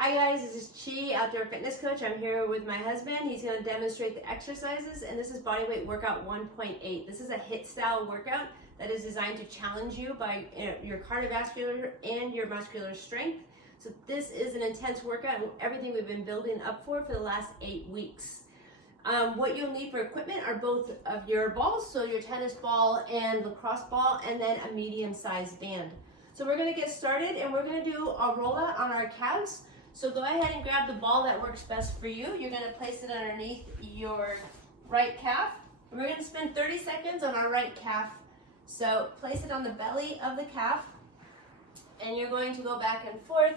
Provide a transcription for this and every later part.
Hi guys, this is Chi, outdoor fitness coach. I'm here with my husband. He's going to demonstrate the exercises, and this is Bodyweight Workout 1.8. This is a HIIT style workout that is designed to challenge you by your cardiovascular and your muscular strength. So this is an intense workout and everything we've been building up for the last 8 weeks. What you'll need for equipment are both of your balls, so your tennis ball and lacrosse ball, and then a medium-sized band. So we're going to get started, and we're going to do a rollout on our calves. So go ahead and grab the ball that works best for you. You're going to place it underneath your right calf. And we're going to spend 30 seconds on our right calf. So place it on the belly of the calf, and you're going to go back and forth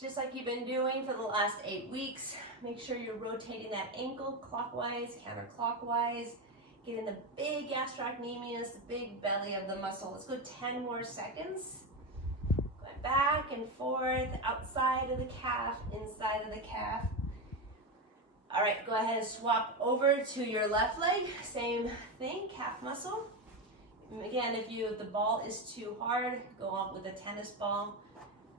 just like you've been doing for the last 8 weeks. Make sure you're rotating that ankle clockwise, counterclockwise, getting the big gastrocnemius, the big belly of the muscle. Let's go 10 more seconds. Going back and forth, outside of the calf, inside of the calf. All right, go ahead and swap over to your left leg. Same thing, calf muscle. And again, if the ball is too hard, go up with a tennis ball.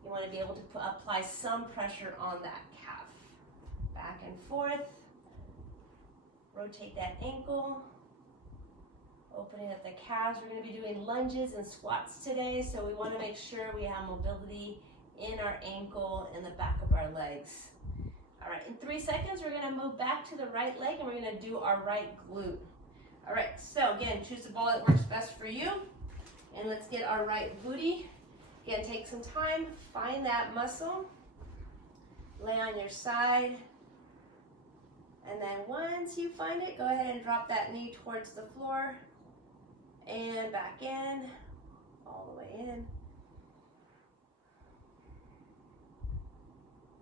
You want to be able to apply some pressure on that calf. Back and forth. Rotate that ankle. Opening up the calves. We're going to be doing lunges and squats today, so we want to make sure we have mobility in our ankle and the back of our legs. All right, in 3 seconds, we're going to move back to the right leg and we're going to do our right glute. All right, so again, choose the ball that works best for you, and let's get our right booty. Again, take some time, find that muscle, lay on your side, and then once you find it, go ahead and drop that knee towards the floor and back in, all the way in.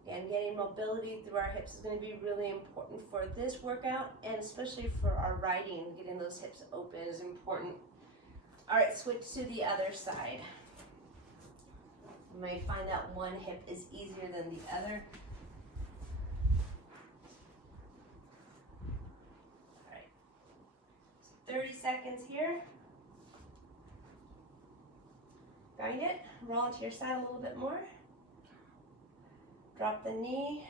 Again, getting mobility through our hips is going to be really important for this workout, and especially for our riding. Getting those hips open is important. All right, switch to the other side. You might find that one hip is easier than the other. All right, so 30 seconds here. Find it, roll it to your side a little bit more. Drop the knee.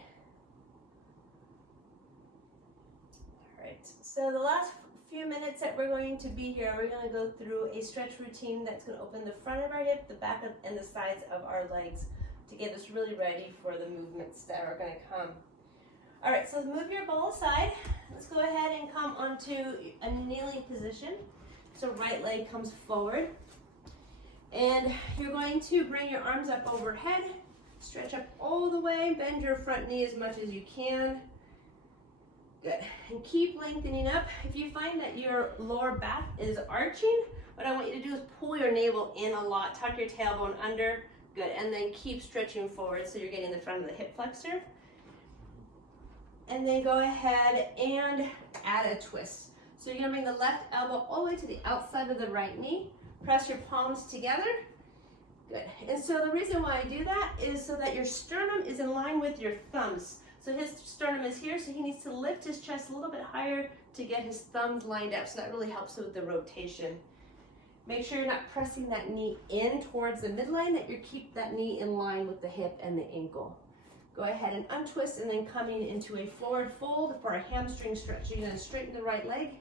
All right, so the last few minutes that we're going to be here, we're going to go through a stretch routine that's going to open the front of our hip, the back of, and the sides of our legs to get us really ready for the movements that are going to come. All right, so move your ball aside. Let's go ahead and come onto a kneeling position. So right leg comes forward. And you're going to bring your arms up overhead, stretch up all the way, bend your front knee as much as you can. Good, and keep lengthening up. If you find that your lower back is arching, what I want you to do is pull your navel in a lot, tuck your tailbone under, good, and then keep stretching forward so you're getting the front of the hip flexor. And then go ahead and add a twist. So you're gonna bring the left elbow all the way to the outside of the right knee, press your palms together, good. And so the reason why I do that is so that your sternum is in line with your thumbs. So his sternum is here, so he needs to lift his chest a little bit higher to get his thumbs lined up, so that really helps with the rotation. Make sure you're not pressing that knee in towards the midline, that you keep that knee in line with the hip and the ankle. Go ahead and untwist, and then coming into a forward fold for a hamstring stretch. You're going to straighten the right leg.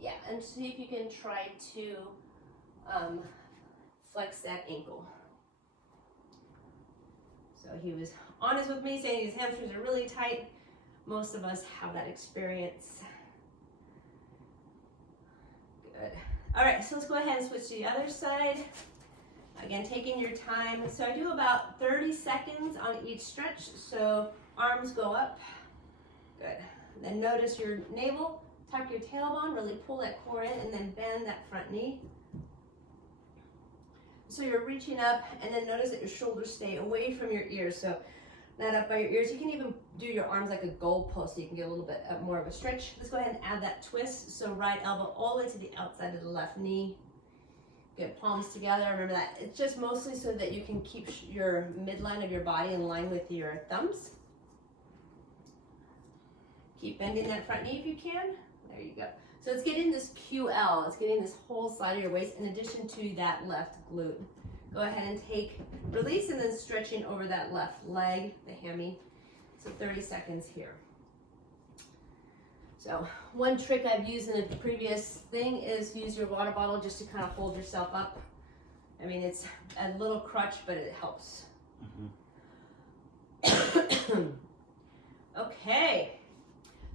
Yeah, and see if you can try to flex that ankle. So he was honest with me, saying his hamstrings are really tight. Most of us have that experience. Good. All right, so let's go ahead and switch to the other side. Again, taking your time. So I do about 30 seconds on each stretch. So arms go up. Good. Then notice your navel, tuck your tailbone, really pull that core in, and then bend that front knee. So you're reaching up, and then notice that your shoulders stay away from your ears, so not up by your ears. You can even do your arms like a goalpost so you can get a little bit more of a stretch. Let's go ahead and add that twist. So right elbow all the way to the outside of the left knee. Good, palms together. Remember that. It's just mostly so that you can keep your midline of your body in line with your thumbs. Keep bending that front knee if you can. There you go. So it's getting this QL, it's getting this whole side of your waist in addition to that left glute. Go ahead and take release and then stretching over that left leg, the hammy. So 30 seconds here. So one trick I've used in the previous thing is use your water bottle just to kind of hold yourself up. I mean, it's a little crutch, but it helps. Okay.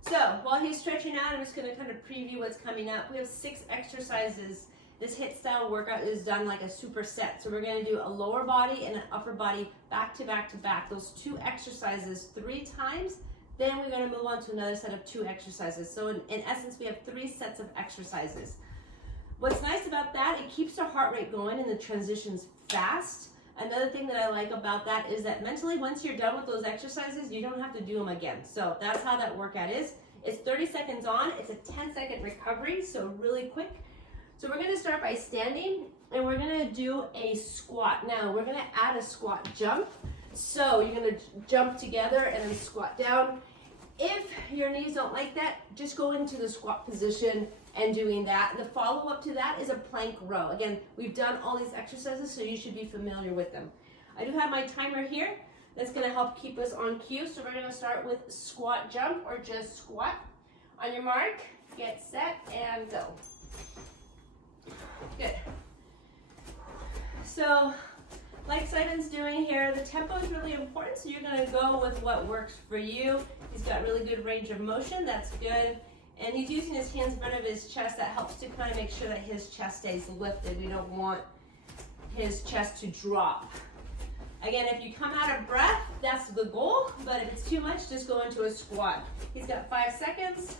So while he's stretching out, I'm just going to kind of preview what's coming up. We have 6 exercises. This HIIT style workout is done like a superset. So we're going to do a lower body and an upper body back to back to back. Those 2 exercises 3 times. Then we're going to move on to another set of 2 exercises. So in essence, we have 3 sets of exercises. What's nice about that, it keeps the heart rate going and the transitions fast. Another thing that I like about that is that mentally, once you're done with those exercises, you don't have to do them again. So that's how that workout is. It's 30 seconds on. It's a 10-second recovery, so really quick. So we're going to start by standing, and we're going to do a squat. Now, we're going to add a squat jump. So you're going to jump together and then squat down. If your knees don't like that, just go into the squat position and doing that. The follow-up to that is a plank row. Again, we've done all these exercises, so you should be familiar with them. I do have my timer here. That's going to help keep us on cue. So we're going to start with squat jump or just squat. On your mark, get set, and go. Good. So, like Simon's doing here, the tempo is really important, so you're going to go with what works for you. He's got really good range of motion, that's good. And he's using his hands in front of his chest. That helps to kind of make sure that his chest stays lifted. We don't want his chest to drop. Again, if you come out of breath, that's the goal, but if it's too much, just go into a squat. He's got 5 seconds.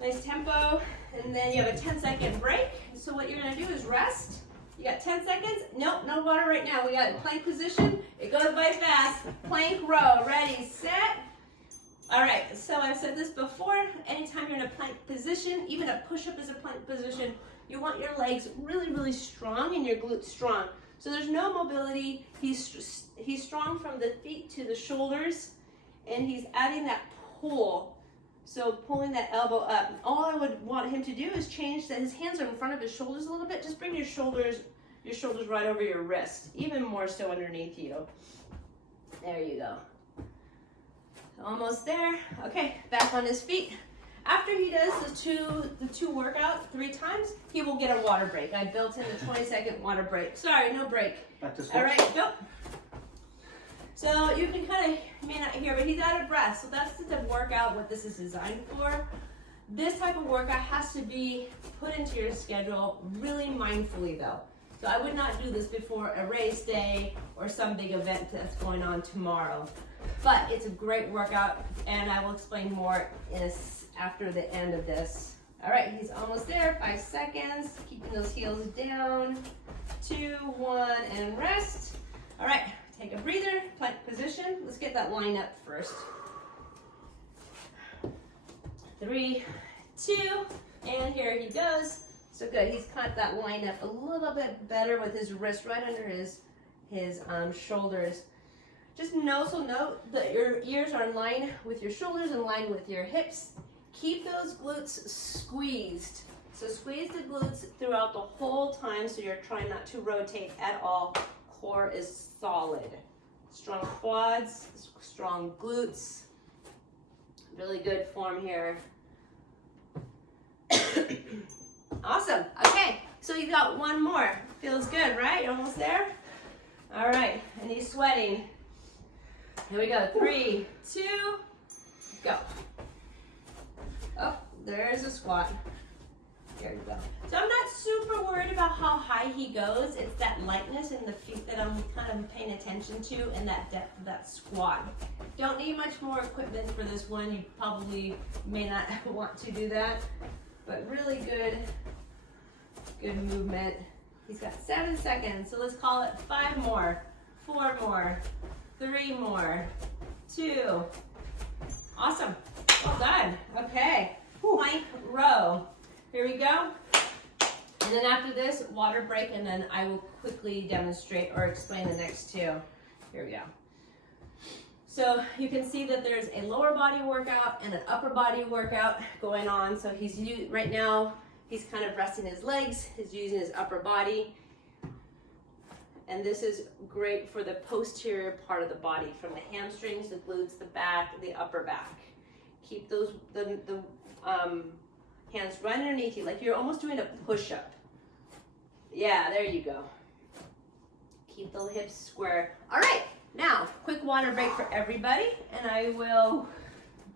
Nice tempo, and then you have a 10-second break. So what you're going to do is rest. You got 10 seconds. Nope, no water right now. We got plank position. It goes by fast. Plank row. Ready, set. All right, so I've said this before. Anytime you're in a plank position, even a push-up is a plank position, you want your legs really, really strong and your glutes strong. So there's no mobility. He's strong from the feet to the shoulders, and he's adding that pull. So pulling that elbow up. All I would want him to do is change that his hands are in front of his shoulders a little bit. Just bring your shoulders right over your wrist, even more so underneath you. There you go. Almost there. Okay, back on his feet. After he does the two workout 3 times, he will get a water break. I built in a 20-second water break. Sorry, no break. All right, go. So you can kind of, you may not hear, but he's out of breath. So that's the workout, what this is designed for. This type of workout has to be put into your schedule really mindfully though. So I would not do this before a race day or some big event that's going on tomorrow. But it's a great workout, and I will explain more after the end of this. All right, he's almost there. 5 seconds, keeping those heels down. 2, 1, and rest. All right. Take a breather, plank position. Let's get that line up first. 3, 2, and here he goes. So good, he's caught that line up a little bit better with his wrist right under his shoulders. Just note that your ears are in line with your shoulders, in line with your hips. Keep those glutes squeezed. So squeeze the glutes throughout the whole time so you're trying not to rotate at all. Core is solid. Strong quads, strong glutes. Really good form here. Awesome. Okay, so you got one more. Feels good, right? You're almost there? All right, and he's sweating. Here we go. 3, 2, go. Oh, there's a squat. There you go. So I'm not super worried about how high he goes. It's that lightness in the feet that I'm kind of paying attention to, and that depth of that squat. Don't need much more equipment for this one. You probably may not want to do that, but really good movement. He's got 7 seconds, so let's call it 5 more, 4 more, 3 more, 2. Awesome. Well done. Okay. Plank row. Here we go. And then after this, water break, and then I will quickly demonstrate or explain the next 2. Here we go. So you can see that there's a lower body workout and an upper body workout going on. So right now, he's kind of resting his legs. He's using his upper body. And this is great for the posterior part of the body, from the hamstrings, the glutes, the back, the upper back. Keep those the hands right underneath you, like you're almost doing a push-up. Yeah, there you go. Keep the hips square. All right, now, quick water break for everybody, and I will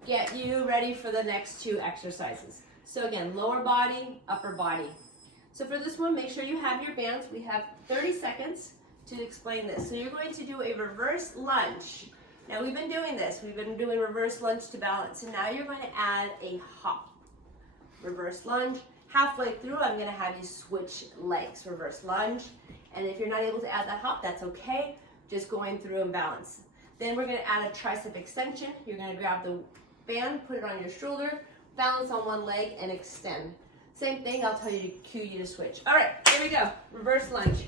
get you ready for the next 2 exercises. So again, lower body, upper body. So for this one, make sure you have your bands. We have 30 seconds to explain this. So you're going to do a reverse lunge. Now we've been doing this. We've been doing reverse lunge to balance. And now you're going to add a hop. Reverse lunge. Halfway through, I'm going to have you switch legs. Reverse lunge. And if you're not able to add that hop, that's okay. Just going through and balance. Then we're going to add a tricep extension. You're going to grab the band, put it on your shoulder, balance on one leg, and extend. Same thing, I'll tell you to cue you to switch. All right, here we go. Reverse lunge.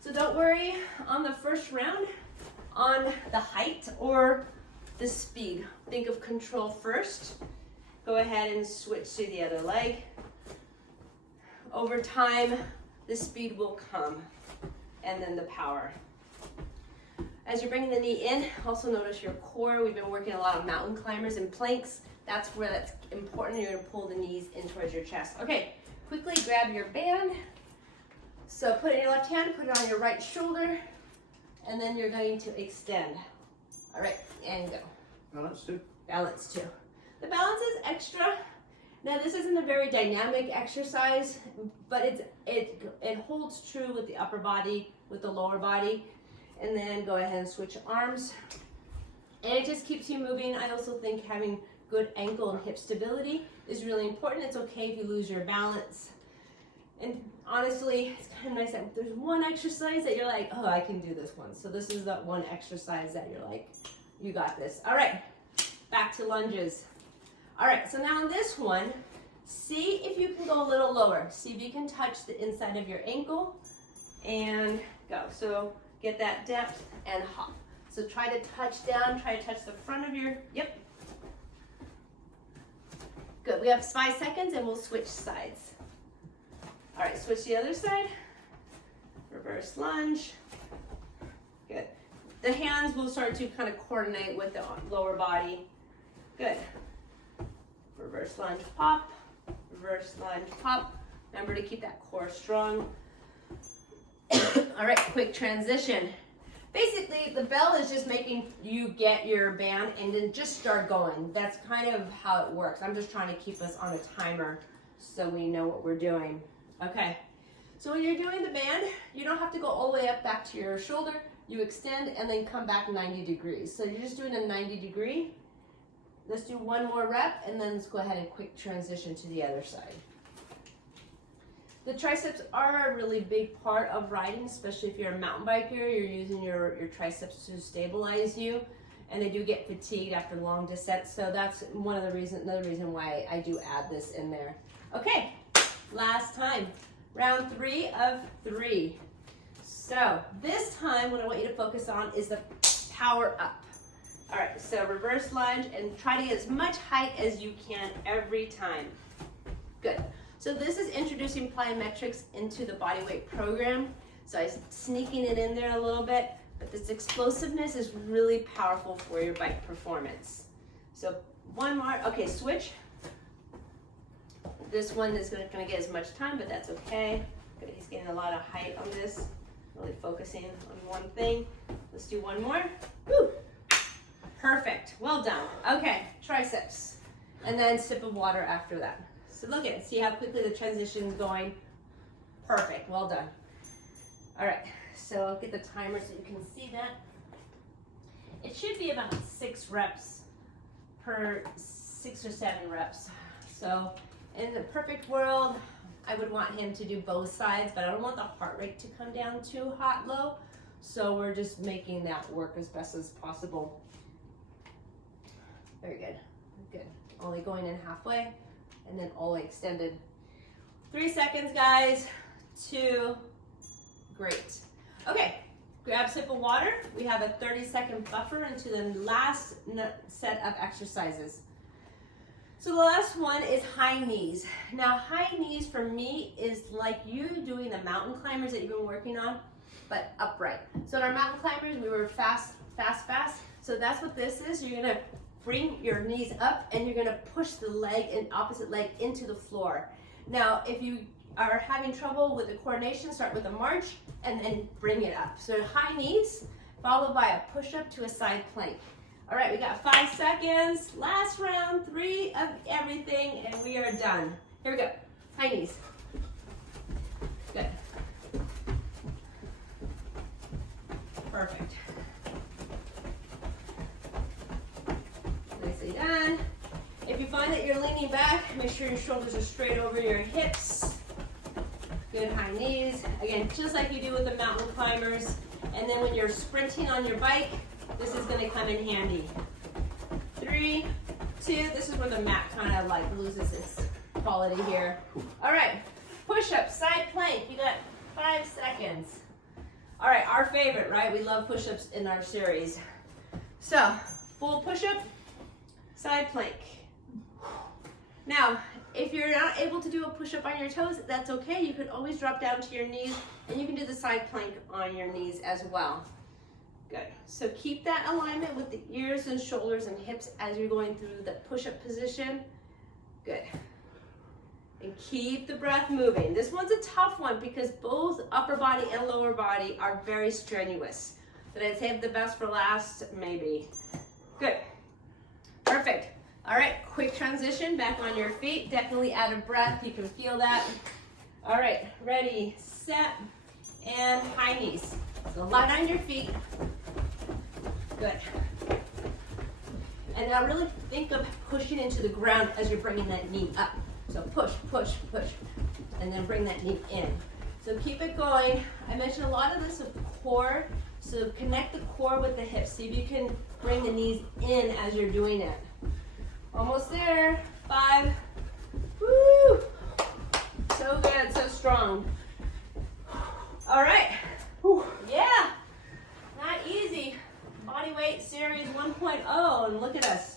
So don't worry on the first round on the height or the speed. Think of control first. Go ahead and switch to the other leg. Over time, the speed will come, and then the power. As you're bringing the knee in, also notice your core. We've been working a lot of mountain climbers and planks. That's where that's important. You're gonna pull the knees in towards your chest. Okay, quickly grab your band. So put it in your left hand, put it on your right shoulder, and then you're going to extend. All right, and go. Balance 2. Balance 2. The balance is extra. Now this isn't a very dynamic exercise, but it holds true with the upper body, with the lower body. And then go ahead and switch arms. And it just keeps you moving. I also think having good ankle and hip stability is really important. It's okay if you lose your balance. And honestly, it's kind of nice that there's one exercise that you're like, oh, I can do this one. So this is that one exercise that you're like, you got this. All right, back to lunges. All right, so now on this one, see if you can go a little lower. See if you can touch the inside of your ankle and go. So get that depth and hop. So try to touch down, try to touch the front of your, yep. Good, we have 5 seconds and we'll switch sides. All right, switch the other side. Reverse lunge. Good. The hands will start to kind of coordinate with the lower body. Good. Reverse lunge, pop. Reverse lunge, pop. Remember to keep that core strong. All right, quick transition. Basically, the bell is just making you get your band and then just start going. That's kind of how it works. I'm just trying to keep us on a timer so we know what we're doing. Okay, so when you're doing the band, you don't have to go all the way up back to your shoulder. You extend and then come back 90 degrees. So you're just doing a 90 degree. Let's do one more rep and then let's go ahead and quick transition to the other side. The triceps are a really big part of riding, especially if you're a mountain biker. You're using your triceps to stabilize you, and they do get fatigued after long descents. So that's another reason why I do add this in there. Okay, last time, round 3 of 3. So this time, what I want you to focus on is the power up. All right, so reverse lunge and try to get as much height as you can every time. Good. So this is introducing plyometrics into the bodyweight program. So I'm sneaking it in there a little bit, but this explosiveness is really powerful for your bike performance. So one more, okay, switch. This one is gonna get as much time, but that's okay. Good, he's getting a lot of height on this, really focusing on one thing. Let's do one more. Woo. Perfect, well done. Okay, triceps, and then sip of water after that. So look at it, see how quickly the transition is going. Perfect, well done. All right, so I'll get the timer so you can see that. It should be about 6 reps per 6 or 7 reps. So in the perfect world, I would want him to do both sides, but I don't want the heart rate to come down too low. So we're just making that work as best as possible. Very good, good. Only going in halfway. And then all extended. 3 seconds, guys. 2, great. Okay, grab a sip of water. We have a 30-second buffer into the last set of exercises. So the last one is high knees. Now high knees for me is like you doing the mountain climbers that you've been working on, but upright. So in our mountain climbers, we were fast. So that's what this is. You're gonna bring your knees up and you're gonna push the leg and opposite leg into the floor. Now, if you are having trouble with the coordination, start with a march and then bring it up. So high knees, followed by a push-up to a side plank. All right, we got 5 seconds. Last round, 3 of everything, and we are done. Here we go, high knees. Good. Perfect. Nicely done. If you find that you're leaning back, make sure your shoulders are straight over your hips. Good high knees. Again, just like you do with the mountain climbers. And then when you're sprinting on your bike, this is gonna come in handy. 3, 2, this is where the mat kind of like loses its quality here. All right, push-up, side plank. You got 5 seconds. All right, our favorite, right? We love push-ups in our series. So, full push-up, side plank. Now, if you're not able to do a push-up on your toes, that's okay. You can always drop down to your knees and you can do the side plank on your knees as well. Good. So keep that alignment with the ears and shoulders and hips as you're going through the push-up position. Good. And keep the breath moving. This one's a tough one because both upper body and lower body are very strenuous. Did I save the best for last? Maybe. Good. Perfect. All right, quick transition back on your feet. Definitely out of breath. You can feel that. All right, ready, set, and high knees. So lie on your feet. Good. And now really think of pushing into the ground as you're bringing that knee up. So push, push, push, and then bring that knee in. So keep it going. I mentioned a lot of this with core. So connect the core with the hips. See if you can bring the knees in as you're doing it. Almost there. 5. Woo! So good, so strong. All right. Yeah, not easy. Bodyweight series 1.0, and look at us.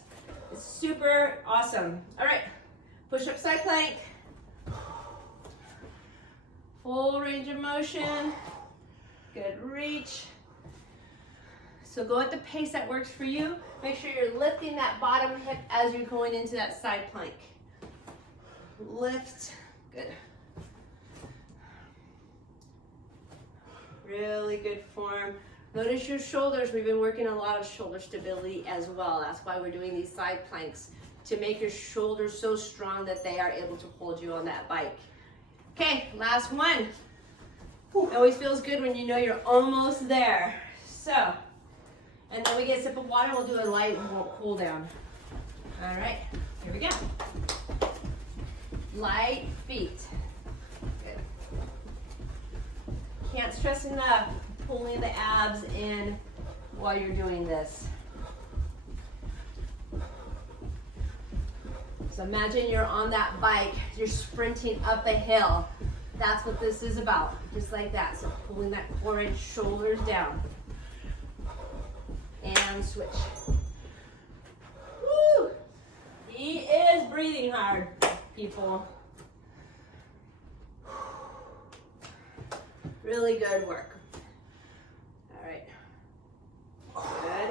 It's super awesome. All right, push-up side plank. Full range of motion. Good reach. So go at the pace that works for you. Make sure you're lifting that bottom hip as you're going into that side plank. Lift. Good. Really good form. Notice your shoulders. We've been working a lot of shoulder stability as well. That's why we're doing these side planks, to make your shoulders so strong that they are able to hold you on that bike. Okay, last one. It always feels good when you know you're almost there. So, and then we get a sip of water. We'll do a light cool down. All right, here we go. Light feet. Good. Can't stress enough pulling the abs in while you're doing this. So imagine you're on that bike, you're sprinting up a hill. That's what this is about, just like that. So pulling that core and shoulders down. And switch. Woo! He is breathing hard, people. Really good work. All right. Good.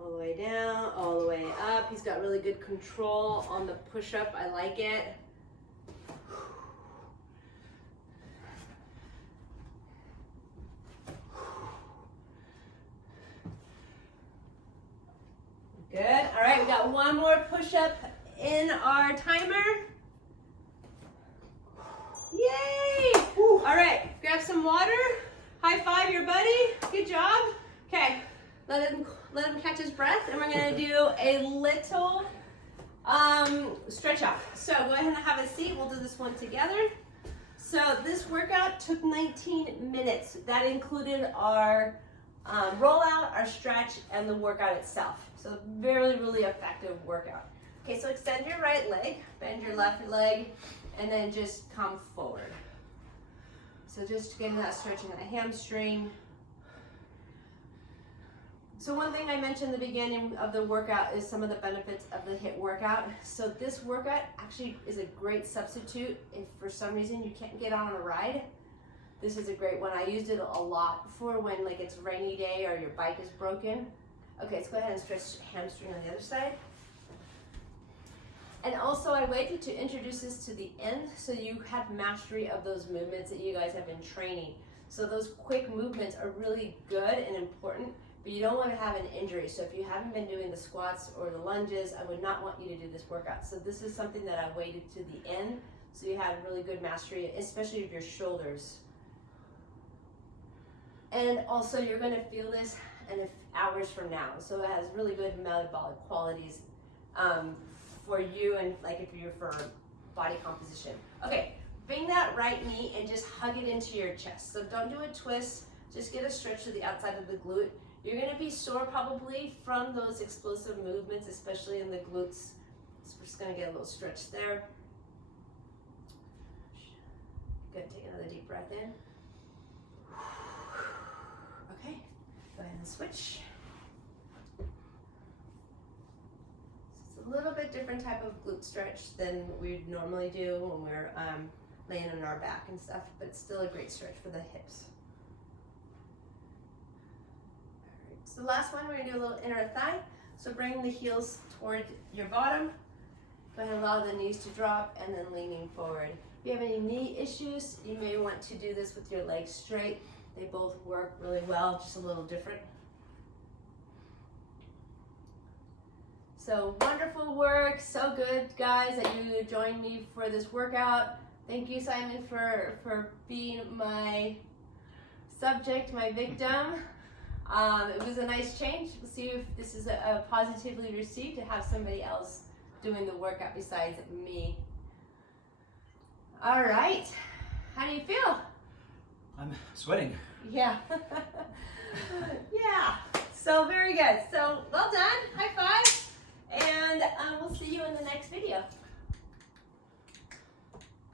All the way down, all the way up. He's got really good control on the push-up. I like it. Good. All right, we got one more push-up in our timer. Yay! All right, grab some water. High five your buddy. Good job. Okay, let him catch his breath, and we're gonna do a little stretch out. So go ahead and have a seat. We'll do this one together. So this workout took 19 minutes. That included our rollout, our stretch, and the workout itself. So really, really effective workout. Okay, so extend your right leg, bend your left leg, and then just come forward. So just getting that stretch in the hamstring. So one thing I mentioned in the beginning of the workout is some of the benefits of the HIIT workout. So this workout actually is a great substitute if for some reason you can't get on a ride. This is a great one. I used it a lot for when like it's a rainy day or your bike is broken. Okay, let's go ahead and stretch hamstring on the other side. And also I waited to introduce this to the end so you have mastery of those movements that you guys have been training. So those quick movements are really good and important, but you don't want to have an injury. So if you haven't been doing the squats or the lunges, I would not want you to do this workout. So this is something that I waited to the end so you have really good mastery, especially of your shoulders. And also you're going to feel this in hours from now. So it has really good metabolic qualities for you and like if you're for body composition. Okay, bring that right knee and just hug it into your chest. So don't do a twist, just get a stretch to the outside of the glute. You're gonna be sore probably from those explosive movements, especially in the glutes. So we're just gonna get a little stretch there. Good, take another deep breath in. Okay, go ahead and switch. It's a little bit different type of glute stretch than what we normally do when we're laying on our back and stuff, but it's still a great stretch for the hips. All right, so the last one, we're gonna do a little inner thigh. So bring the heels toward your bottom. Go ahead and allow the knees to drop and then leaning forward. If you have any knee issues, you may want to do this with your legs straight. They both work really well, just a little different. So wonderful work, so good guys that you joined me for this workout. Thank you, Simon, for being my subject, my victim. It was a nice change. We'll see if this is a positively received to have somebody else doing the workout besides me. All right, how do you feel? I'm sweating. Yeah. Yeah, so very good. So well done, high five, and we'll see you in the next video.